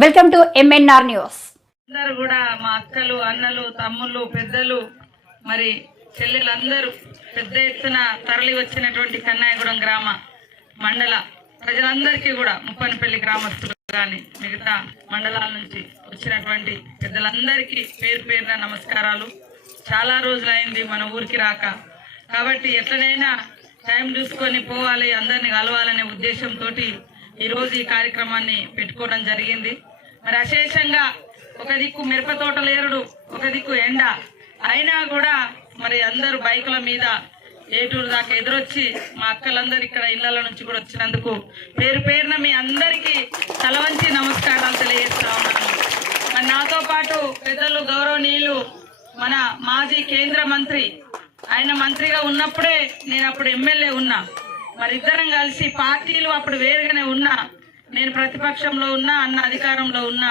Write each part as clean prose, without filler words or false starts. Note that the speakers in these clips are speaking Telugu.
Welcome to MNR news. అందరూ కూడా మా అక్కలు, అన్నలు, తమ్ముళ్ళు, పెద్దలు, మరి చెల్లెలందరూ పెద్ద ఎత్తున తరలి వచ్చినటువంటి కన్నాయగూడెం గ్రామ మండల ప్రజలందరికీ కూడా ముప్పనపల్లి గ్రామస్తులు కానీ మిగతా మండలాల నుంచి వచ్చినటువంటి పెద్దలందరికీ పేరు పేరున నమస్కారాలు. చాలా రోజులైంది మన ఊరికి రాక, కాబట్టి ఎట్లనైనా టైం చూసుకొని పోవాలి, అందరినీ కలవాలనే ఉద్దేశంతో ఈరోజు ఈ కార్యక్రమాన్ని పెట్టుకోవడం జరిగింది. మరి అశేషంగా ఒక దిక్కు మిరప తోటలేరుడు, ఒక దిక్కు ఎండ అయినా కూడా మరి అందరూ బైకుల మీద ఏటూరు దాకా ఎదురొచ్చి మా అక్కలందరూ ఇక్కడ ఇళ్ల నుంచి కూడా వచ్చినందుకు పేరు పేరున మీ అందరికీ తలవంచి నమస్కారాలు తెలియజేస్తా ఉన్నాను. మరి నాతో పాటు పెద్దలు గౌరవనీయులు మన మాజీ కేంద్ర మంత్రి, ఆయన మంత్రిగా ఉన్నప్పుడే నేను అప్పుడు ఎమ్మెల్యే ఉన్నా. మరి ఇద్దరం కలిసి పార్టీలు అప్పుడు వేరుగానే ఉన్నా, నేను ప్రతిపక్షంలో ఉన్నా, అన్న అధికారంలో ఉన్నా.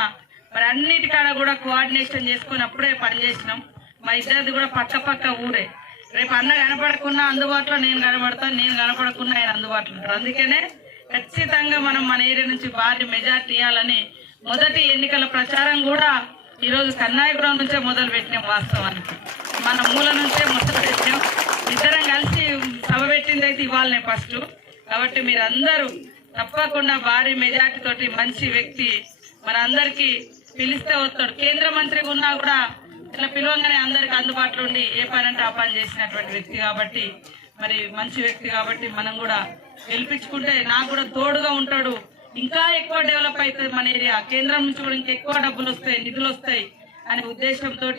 మరి అన్నిటికాడ కూడా కోఆర్డినేషన్ చేసుకుని అప్పుడే పనిచేసినాం. మా ఇద్దరిది కూడా పక్క పక్క ఊరే. రేపు అన్న కనపడకున్నా అందుబాటులో నేను కనపడతాను, నేను కనపడకున్నా ఆయన అందుబాటులో ఉంటారు. అందుకనే ఖచ్చితంగా మనం మన ఏరియా నుంచి భారీ మెజార్టీ ఇవ్వాలని మొదటి ఎన్నికల ప్రచారం కూడా ఈరోజు కన్నాయగూడెం నుంచే మొదలు పెట్టినాం. వాస్తవానికి మన మూల నుంచే మొదలు పెట్టినాం. ఇద్దరం కలిసి సభ పెట్టింది అయితే ఇవ్వాలనే ఫస్ట్. కాబట్టి మీరందరూ తప్పకుండా భారీ మెజార్టీ తోటి మంచి వ్యక్తి మన అందరికీ పిలిస్తే వస్తాడు. కేంద్ర మంత్రిగా ఉన్నా కూడా ఇట్లా పిలవంగానే అందరికి అందుబాటులో ఉండి ఏ పని అంటే ఆ పని చేసినటువంటి వ్యక్తి కాబట్టి, మరి మంచి వ్యక్తి కాబట్టి మనం కూడా గెలిపించుకుంటే నాకు కూడా తోడుగా ఉంటాడు. ఇంకా ఎక్కువ డెవలప్ అవుతుంది మన ఏరియా, కేంద్రం నుంచి కూడా ఇంకా ఎక్కువ డబ్బులు వస్తాయి, నిధులు వస్తాయి అనే ఉద్దేశంతో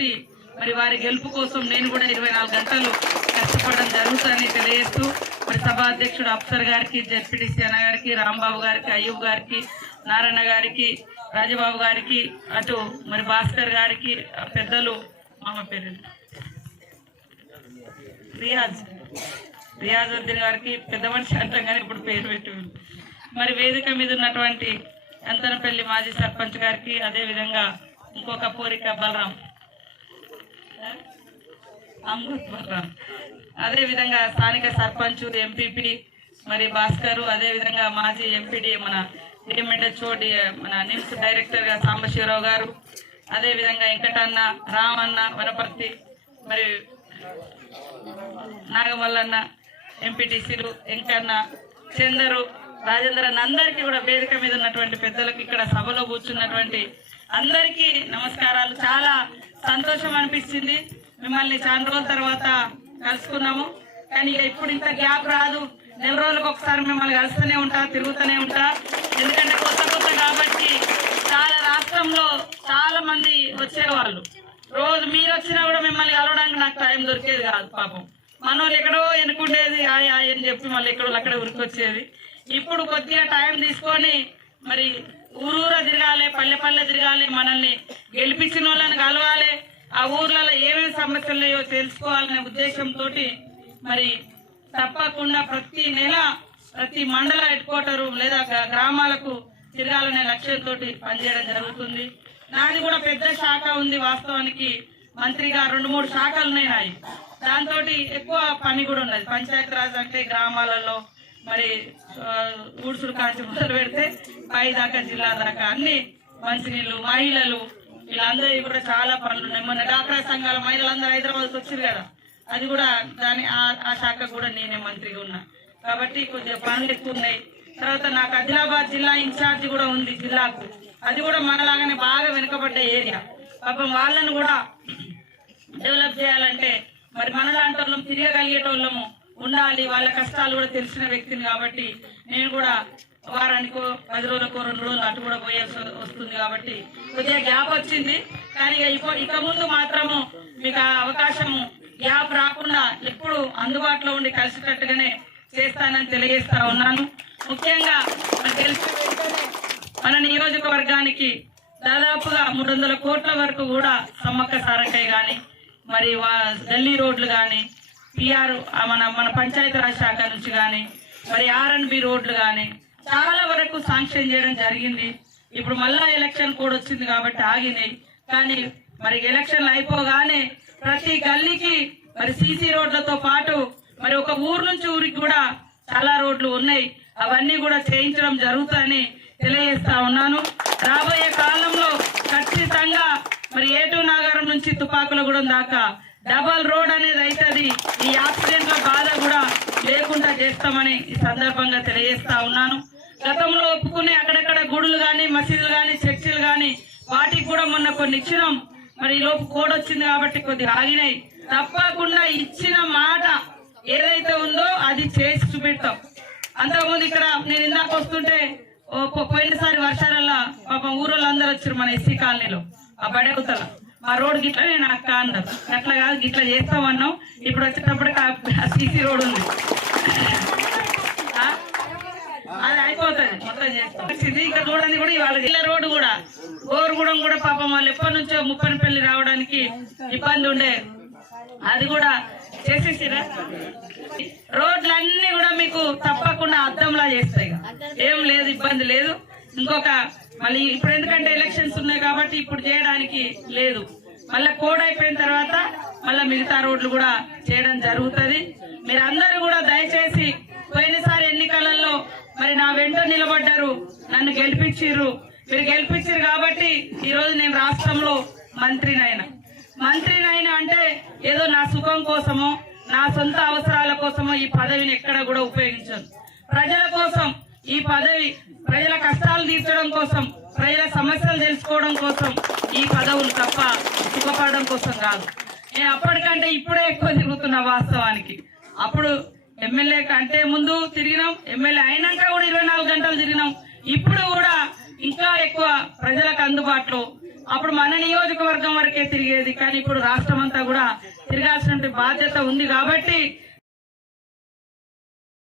మరి వారి గెలుపు కోసం నేను కూడా 24 గంటలు కష్టపడడం జరుగుతుందని తెలియజేస్తూ, మరి సభా అధ్యక్షుడు అఫ్సర్ గారికి, జెడ్పీటీసీ అన్న గారికి, రాంబాబు గారికి, అయ్యూబ్ గారికి, నారాయణ గారికి, రాజబాబు గారికి, అటు మరి భాస్కర్ గారికి, పెద్దలు మామ పేరు రియాజుద్దీన్ గారికి, పెద్ద మనిషి అంటాం కానీ ఇప్పుడు పేరు పెట్టి, మరి వేదిక మీద ఉన్నటువంటి అంతనపల్లి మాజీ సర్పంచ్ గారికి, అదేవిధంగా ఇంకొక పోరిక బలరాం, అదేవిధంగా స్థానిక సర్పంచ్, ఎంపీపీ మరి భాస్కర్, అదేవిధంగా మాజీ ఎంపీడీ మన డిఎంఎడ్హెచ్ఓ మన నిమ్స్ డైరెక్టర్ గా సాంబశివరావు గారు, అదేవిధంగా వెంకటన్న, రామన్న, వనపర్తి, మరి నాగమల్లన్న, ఎంపీటీసీలు వెంకన్న, చందరు, రాజేంద్ర అన్న, అందరికీ కూడా వేదిక మీద ఉన్నటువంటి పెద్దలకు, ఇక్కడ సభలో కూర్చున్నటువంటి అందరికీ నమస్కారాలు. చాలా సంతోషం అనిపించింది. మిమ్మల్ని చాలా రోజుల తర్వాత కలుసుకున్నాము, కానీ ఇప్పుడు ఇంత గ్యాప్ రాదు. నెల రోజులకు ఒకసారి మిమ్మల్ని కలుస్తూనే ఉంటా, తిరుగుతూనే ఉంటా. ఎందుకంటే కొత్త కాబట్టి చాలా రాష్ట్రంలో చాలా మంది వచ్చేవాళ్ళు. రోజు మీరు వచ్చినా కూడా మిమ్మల్ని కలవడానికి నాకు టైం దొరికేది కాదు. పాపం మనోళ్ళు ఎక్కడో ఎన్నుకుండేది, హాయ్ హాయ్ అని చెప్పి మళ్ళీ ఎక్కడో అక్కడే ఉరికొచ్చేది. ఇప్పుడు కొద్దిగా టైం తీసుకొని మరి ఊరూర తిరగాలి, పల్లె పల్లె తిరగాలి, మనల్ని గెలిపించిన వాళ్ళని కలవాలి, ఆ ఊర్లలో ఏమేమి సమస్యలు ఉన్నాయో తెలుసుకోవాలనే ఉద్దేశంతో మరి తప్పకుండా ప్రతి నెల ప్రతి మండల హెడ్ క్వార్టరు లేదా గ్రామాలకు తిరగాలనే లక్ష్యంతో పనిచేయడం జరుగుతుంది. నాది కూడా పెద్ద శాఖ ఉంది. వాస్తవానికి మంత్రిగా 2-3 శాఖలు ఉన్నాయి. దాంతో ఎక్కువ పని కూడా ఉన్నది. పంచాయతీ రాజ్ అంటే గ్రామాలలో మరి ఊడ్సుడు కాంచి మొదలు పెడితే పై దాకా జిల్లా దాకా అన్ని మంచినీళ్ళు, మహిళలు, వీళ్ళందరికీ కూడా చాలా పనులు ఉన్నాయి. మొన్న డాక్రా సంఘాల మహిళలందరూ హైదరాబాద్కి వచ్చారు కదా, అది కూడా ఆ శాఖ కూడా నేనే మంత్రిగా ఉన్నా. కాబట్టి కొద్దిగా పనులు ఎక్కువ ఉన్నాయి. తర్వాత నాకు ఆదిలాబాద్ జిల్లా ఇన్ఛార్జి కూడా ఉంది జిల్లాకు. అది కూడా మనలాగానే బాగా వెనుకబడ్డ ఏరియా. పాపం వాళ్ళను కూడా డెవలప్ చేయాలంటే మరి మనలాంటి వాళ్ళం తిరగగలిగేటోళ్ళము ఉండాలి. వాళ్ళ కష్టాలు కూడా తెలిసిన వ్యక్తిని కాబట్టి నేను కూడా వారానికో 10 రోజులకో 2 రోజులు అటు కూడా పోయాల్సి వస్తుంది. కాబట్టి కొద్దిగా గ్యాప్ వచ్చింది. కానీ ఇక ముందు మాత్రము మీకు ఆ అవకాశము గ్యాప్ రాకుండా ఎప్పుడు అందుబాటులో ఉండి కలిసేటట్టుగానే చేస్తానని తెలియజేస్తా ఉన్నాను. ముఖ్యంగా మన నియోజకవర్గానికి దాదాపుగా 300 కోట్ల వరకు కూడా సమ్మక్క సారకాయ కానీ, మరి గల్లీ రోడ్లు కానీ, పిఆర్ మన పంచాయతీరాజ్ శాఖ నుంచి కానీ, మరి R&B రోడ్లు కానీ చాలా వరకు శాంక్షన్ చేయడం జరిగింది. ఇప్పుడు మళ్ళా ఎలక్షన్ కోడ్ వచ్చింది కాబట్టి ఆగినాయి. కానీ మరి ఎలక్షన్లు అయిపోగానే ప్రతి గల్లీకి మరి సీసీ రోడ్లతో పాటు మరి ఒక ఊరు నుంచి ఊరికి కూడా చాలా రోడ్లు ఉన్నాయి. అవన్నీ కూడా చేయించడం జరుగుతుందని తెలియజేస్తా ఉన్నాను. రాబోయే కాలం నుంచి తుపాకులగూడెం దాకా డబల్ రోడ్ అనేది అవుతుంది. ఈ యాక్సిడెంట్ల బాధ కూడా లేకుండా చేస్తామని ఈ సందర్భంగా తెలియజేస్తా ఉన్నాను. గతంలో ఒప్పుకునే అక్కడక్కడ గుడులు కానీ మసీదులు కానీ చర్చిలు కానీ వాటికి కూడా మొన్న కొన్ని ఇచ్చినాం. మరి ఈ లోపు కోడ్ వచ్చింది కాబట్టి కొద్దిగా ఆగినాయి. తప్పకుండా ఇచ్చిన మాట ఏదైతే ఉందో అది చేసి చూపెడతాం. అంతకుముందు ఇక్కడ నేను ఇందాక వస్తుంటే పోయినసారి వర్షాలల్లో పాపం ఊరోళ్ళందరూ వచ్చారు మన ఎస్సీ కాలనీలో ఆ బడెకుతల మా రోడ్ గిట్ల నేను అక్క అన్నారు. అట్లా కాదు గిట్లా చేస్తామన్నాం. ఇప్పుడు వచ్చేటప్పటికి సీసీ రోడ్ ఉంది, అది అయిపోతుంది మొత్తం చేస్తాం. ఇక్కడ చూడండి కూడా ఇవాళ జిల్లా రోడ్డు కూడా గోరుగుడం కూడా పాపం వాళ్ళు ఎప్పటి నుంచో ముప్పనపల్లి రావడానికి ఇబ్బంది ఉండే, అది కూడా చేసేసిరా. రోడ్లన్నీ కూడా మీకు తప్పకుండా అద్దంలా చేస్తాయి, ఏం లేదు ఇబ్బంది లేదు. ఇంకొక మళ్ళీ ఇప్పుడు ఎందుకంటే ఎలక్షన్స్ ఉన్నాయి కాబట్టి ఇప్పుడు చేయడానికి లేదు. మళ్ళీ కోడ్ అయిపోయిన తర్వాత మళ్ళీ మిగతా రోడ్లు కూడా చేయడం జరుగుతుంది. మీరందరూ కూడా దయచేసి పోయినసారి ఎన్నికలలో మరి నా వెంట నిలబడ్డారు, నన్ను గెలిపించారు. మీరు గెలిపించారు కాబట్టి ఈరోజు నేను రాష్ట్రంలో మంత్రినైనా అంటే ఏదో నా సుఖం కోసమో నా సొంత అవసరాల కోసమో ఈ పదవిని ఎక్కడ కూడా ఉపయోగించను. ప్రజల కోసం ఈ పదవి, ప్రజల కష్టాలు తీర్చడం కోసం, ప్రజల సమస్యలు తెలుసుకోవడం కోసం ఈ పదవులు తప్ప సుఖపడడం కోసం కాదు. నేను అప్పటికంటే ఇప్పుడే ఎక్కువ తిరుగుతున్నా. వాస్తవానికి అప్పుడు ఎమ్మెల్యే కంటే ముందు తిరిగినాం, ఎమ్మెల్యే అయినాక కూడా 24 గంటలు తిరిగినాం. ఇప్పుడు కూడా ఇంకా ఎక్కువ ప్రజలకు అందుబాటులో. అప్పుడు మన నియోజకవర్గం వరకే తిరిగేది, కానీ ఇప్పుడు రాష్ట్రం అంతా కూడా తిరగాల్సిన బాధ్యత ఉంది. కాబట్టి